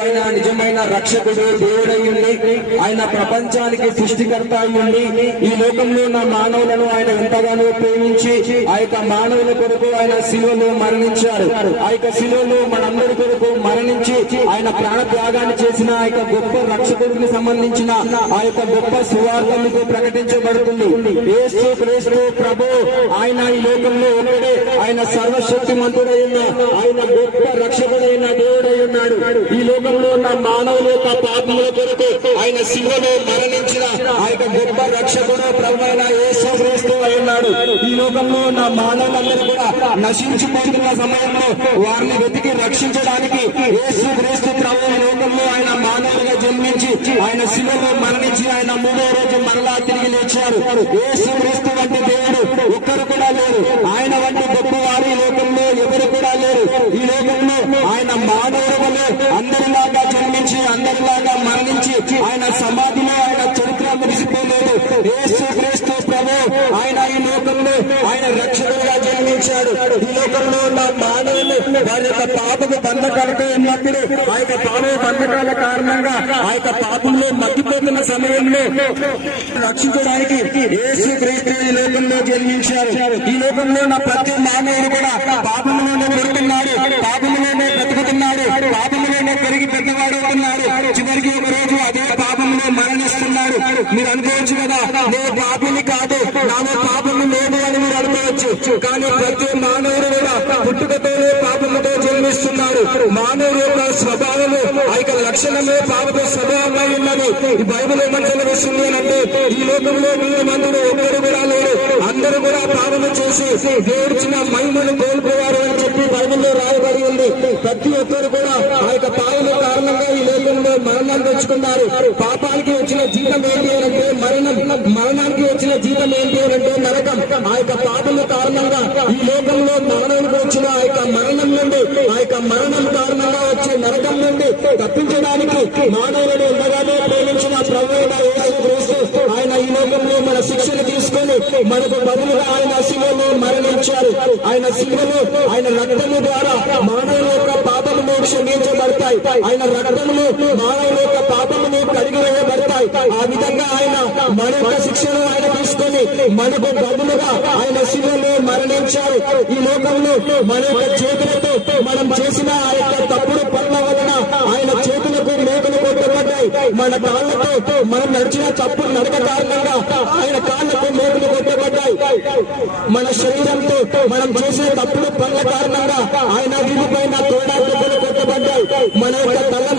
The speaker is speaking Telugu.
ఆయన నిజమైన రక్షకుడు దేవుడై ఉండి ఆయన ప్రపంచానికి సృష్టికర్త అయి ఉండి ఈ లోకంలో ఉన్న మానవులను ఆయన ఎంతగానో ప్రేమించి ఆ యొక్క మానవుల కొరకు ఆయన శిలువలో మరణించారు. ఆ యొక్క శిలువలో మనందరి కొరకు మరణించి ఆయన ప్రాణ త్యాగాన్ని చేసిన ఆ యొక్క గొప్ప రక్షకుడికి సంబంధించిన ఆ యొక్క గొప్ప సువార్త మీకు ప్రకటించబడుతుంది. యేసు క్రీస్తు ప్రభు ఆయన ఈ లోకంలో ఒకడే, ఆయన సర్వశక్తిమంతుడైన ఆయన గొప్ప రక్షకుడైన దేవుడై ఉన్నాడు. ఈ లోకంలో ఉన్న మానవుల యొక్క పాపముల కొరకు ఆయన శిలువలో మరణించిన ఆ యొక్క గొప్ప రక్షకుడు ప్రభు అయిన యేసు క్రీస్తు అయి ఉన్నాడు. ఈ లోకంలో ఉన్న మానవులందరూ కూడా నశించిపోతున్న సమయంలో వారిని వెతికి రక్షించడానికి యేసు క్రీస్తు ప్రభు ఈ లోకంలో ఆయన మానవులుగా జన్మించి ఆయన శిలువలో మరణించి ఆయన మూడో రోజు మరలా తిరిగి లేచారు. యేసు క్రీస్తు వంటి దేవుడు ఒక్కరు కూడా లేరు. ఆయన వంటి గొప్పవారు ఈ లోకంలో ఎవరు కూడా లేరు. ఈ లోకంలో ఆయన మానవుల వల్లే అందరిలాగా జన్మించి అందరిలాగా మరణించి ఆయన సమాధిలో ఆయన చరిత్ర ముగిసిపోలేదు. యేసు క్రీస్తు ప్రభు ఆయన ఈ లోకంలో ఆయన రక్షకుడుగా జన్మించాడు. ఈ లోకంలో ఉన్న మానవులు వారి యొక్క పాపకు బంధకాలతో ఉన్నప్పుడు ఆ యొక్క పాప బంధకాల కారణంగా ఆ యొక్క పాపంలో మగ్గిపోతున్న సమయంలో రక్షించడానికి యేసు క్రీస్తు ఈ లోకంలో జన్మించారు. ఈ లోకంలో ఉన్న ప్రతి మానవుడు కూడా పాపంలోనే పుడుతున్నాడు, పాపంలోనే బ్రతుకుతున్నాడు, పాపంలోనే పెరిగి పెద్దవాడు అవుతున్నాడు. చివరికి ఒక రోజు అదే పాపంలో మరణిస్తున్నాడు. మీరు అనుకోవచ్చు కదా, నేను పాపిని కాదు, నాలో పాపము లేదు అని మీరు అనుకోవచ్చు. కానీ ప్రతి మానవుడు కూడా పుట్టుకతోనే పాపముతో జన్మిస్తున్నాడు. మానవుడు యొక్క స్వభావము ఆ యొక్క లక్షణమే పాప స్వభావంగా ఉన్నది. ఈ బైబిల్ ఏమని తెలియజేస్తుంది అంటే ఈ లోకంలో మీరు మందులు ఒక్కరు కూడా లేరు, అందరూ కూడా పాపము చేసి దేవుడిచిన మహిమను కోల్పోయారు అని చెప్పి బైబిల్లో రాయబడి ఉంది. ప్రతి ఒక్కరు కూడా ఆ యొక్క పాపం కారణంగా ఈ లోకంలో మరణాన్ని తెచ్చుకున్నారు. పాపానికి వచ్చిన జీతం ఏంటి అంటే మరణం, మరణానికి వచ్చిన జీతం ఏంటి అంటే నరకం. ఆ యొక్క పాపం కారణంగా ఈ లోకంలో మానవునికి వచ్చిన ఆ యొక్క మరణం నుండి, ఆ యొక్క మరణం కారణంగా వచ్చే నరకం నుండి తప్పించడానికి మానవులను ఎంతగానో ప్రేమించిన ప్రభువైన యేసు క్రీస్తు ఆయన ఈ లోకంలో మన శిక్షను తీసుకొని మనకు బదులుగా ఆయన శిలువలో మరణించారు. ఆయన శిలువలో ఆయన రక్తము ద్వారా మానవుల యొక్క పాపమును క్షమించబడతాయి. ఆయన రక్తములు మానవుల యొక్క పాపమును కడిగివేయబడతాయి. ఆ విధంగా ఆయన మన యొక్క శిక్షను ఆయన తీసుకొని మనకు బదులుగా ఆయన శిలువలో మరణించారు. ఈ లోకంలో మన యొక్క చేతులతో మనం చేసిన ఆ యొక్క తప్పుడు పనుల వలన ఆయన చేతులకు మేకలు కొట్టబడ్డాయి. మన కాళ్ళతో మనం నడిచిన తప్పుడు నడక కారణంగా ఆయన కాళ్ళకు మేకలు కొట్టబడ్డాయి. మన శరీరంతో మనం చేసిన తప్పుడు పనుల కారణంగా ఆయన వీధిపైన తోడా కొట్టబడ్డాయి. మన యొక్క తల